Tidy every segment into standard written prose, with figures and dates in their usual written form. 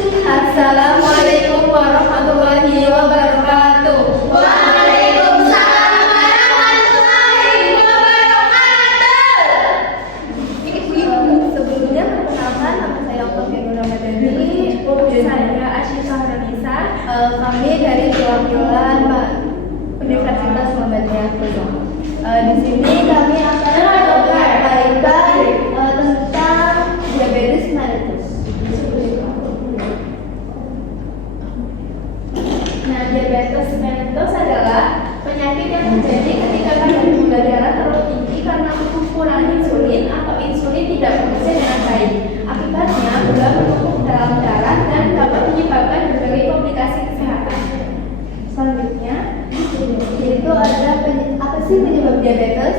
Assalamualaikum warahmatullahi wabarakatuh. Waalaikumsalam warahmatullahi wabarakatuh. Sebelumnya perkenalkan, nama saya Oktavianur Ramadhani. Saya Asyifa Ranisa. Kami dari perwakilan Universitas Muhammadiyah Kulon. Di sini kami akan menyampaikan tentang diabetes mellitus. Nah, diabetes mellitus adalah penyakit yang terjadi ketika kadar gula darah terlalu tinggi karena kekurangan insulin atau insulin tidak bekerja dengan baik. Akibatnya, gula menumpuk dalam darah dan dapat menyebabkan berbagai komplikasi kesehatan. Selanjutnya, yaitu ada apa sih penyebab diabetes?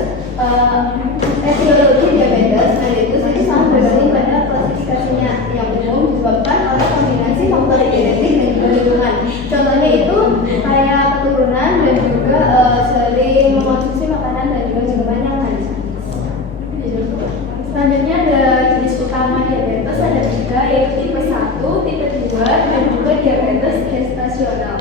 Etiologi diabetes mellitus ini sangat bergantung pada klasifikasinya yang umum disebabkan oleh kombinasi faktor genetik dan juga lingkungan. Contohnya itu kayak keturunan dan juga sering mengonsumsi makanan dan juga minuman yang manis. Selanjutnya ada jenis utama diabetes ada 3, yaitu tipe 1, tipe 2, dan juga diabetes gestasional.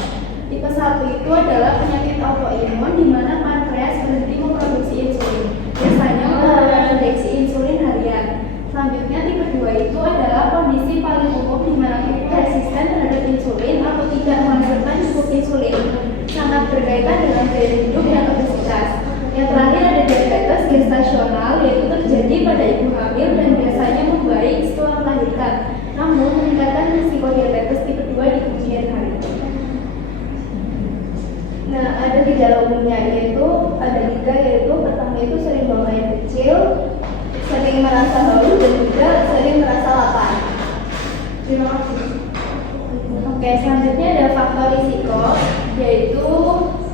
Tipe 1 itu adalah penyakit autoimun di mana pankreas berhenti memproduksi insulin. Biasanya mengalami indeksi insulin harian. Selanjutnya tipe 2 itu adalah kondisi paling umum di mana kita resisten terhadap insulin atau tidak menghasilkan cukup insulin. Sangat berkaitan dengan gaya hidup dan obesitas. Yang terakhir ada diabetes gestasional, yaitu terjadi pada ibu hamil dan biasanya membaik setelah melahirkan, namun meningkatkan risiko diabetes tipe 2 di kemudian hari. Nah, ada gejala umumnya yaitu ada 3, yaitu pertama itu sering buang air kecil, sering merasa haus dan juga sering merasa lapar. Terima kasih. Oke, selanjutnya ada faktor risiko, yaitu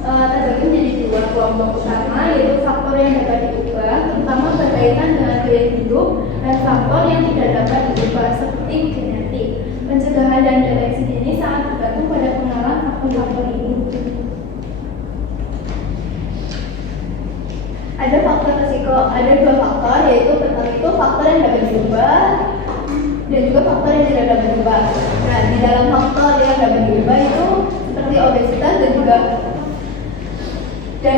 terbagi menjadi 2 kelompok utama, yaitu faktor yang dapat diubah, terutama berkaitan dengan gaya hidup, dan faktor yang tidak dapat diubah seperti genetik. Pencegahan dan deteksi dini sangat bergantung pada pengenalan faktor-faktor ini. Ada faktor risiko, ada 2 faktor, yaitu pertama itu faktor yang dapat diubah dan juga faktor yang tidak dapat diubah. Nah, di dalam faktor yang dapat diubah itu seperti obesitas dan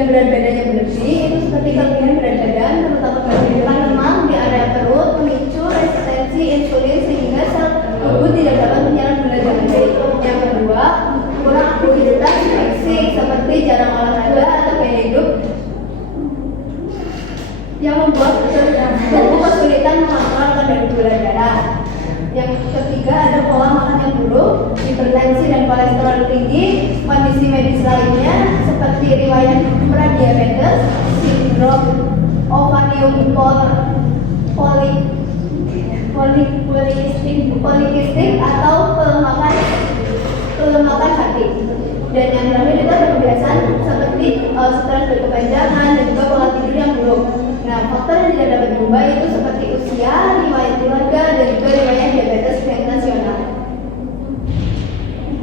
berat badan yang berlebih, itu seperti kelebihan berat badan, terutama penumpukan lemak di area perut, memicu resistensi insulin sehingga sel tubuh tidak dapat menyerap gula dengan baik. Yang kedua, kurang aktivitas fisik seperti jarang olahraga atau gaya hidup yang membuat tubuh kesulitan mengontrol kadar gula darah. Yang ketiga ada pola makan yang buruk, hipertensi dan kolesterol tinggi, kondisi medis lainnya seperti riwayat pradiabetes, sindrom ovarium polikistik atau pelemakan hati. Dan yang terakhir itu ada kebiasaan seperti stres berkepanjangan dan juga pola tidur yang buruk. Nah, faktor yang tidak dapat diubah itu seperti usia, riwayat keluarga, dan juga riwayat diabetes gestasional.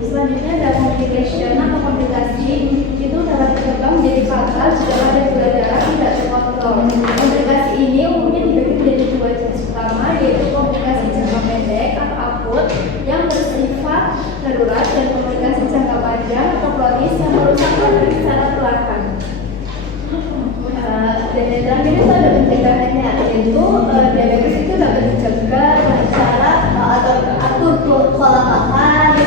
Selanjutnya ada complication atau komplikasi, itu dapat berkembang menjadi fatal jika kadar gula darah tidak terkontrol. Komplikasi ini umumnya dibagi menjadi 2 jenis utama, yaitu komplikasi jangka pendek atau akut yang bersifat darurat dan komplikasi jangka panjang atau kronis yang merusak organ secara perlahan. Dan yang terakhir itu ada pencegahannya, yaitu diabetes itu dapat dicegah dengan cara atur pola makan,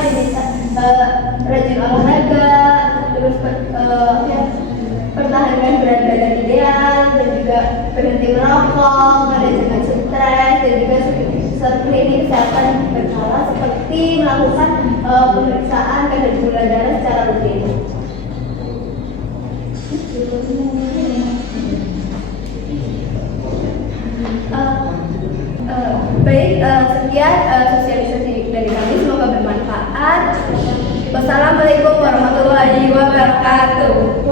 rajin olahraga, terus pertahankan berat badan ideal, dan juga berhenti merokok, manajemen stres, dan juga screening kesehatan berkala seperti melakukan pemeriksaan kadar gula darah secara rutin. Baik, sekian sosialisasi dari kami, semoga bermanfaat. Wassalamualaikum warahmatullahi wabarakatuh.